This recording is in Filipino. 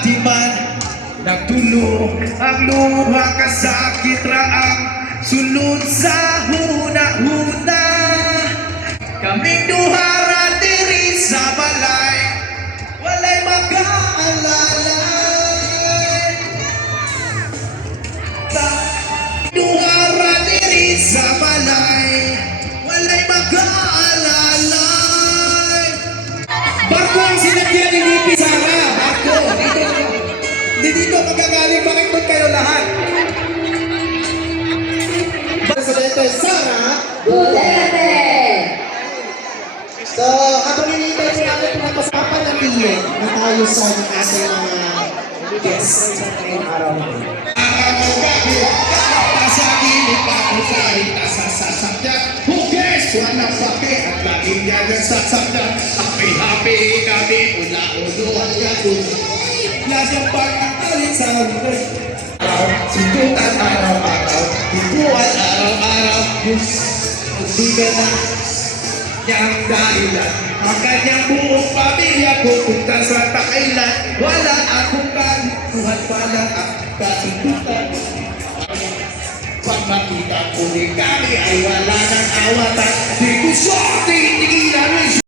di man nagtulo ang luha kasakit raang sulod sa huna-huna. Kaming duha ra diri sa balay, walay mag-aalalay. Duha ra diri sa balay, walay mag-aalalay. Barko ang sinagyan ni Lipi Sara. Barko, dito magagaling. Bakit doon kayo lahat? Presidente Sara Duterte! So, habang hinihintay po natin kung napasapan ng piye na tayo sa ating mga guests sa ngayong araw na ito. Sa gilid pa ako sa hita sa sasakyan. Who cares? Walang pake at laging yan ang sasakyan. Happy-happy kami, ula-ulo at yagun. Lasang pag-akalit sa hanggang. Sundutan araw-araw, hikuan araw-araw. Hindi ka na niyang dahilan. Ang kanyang buong pamilya pupunta sa Thailand. Wala akong kalituhan, wala akong kasundutan. Pag makita ko ni kami ay wala nang awatan. Di ko siya tinigilan.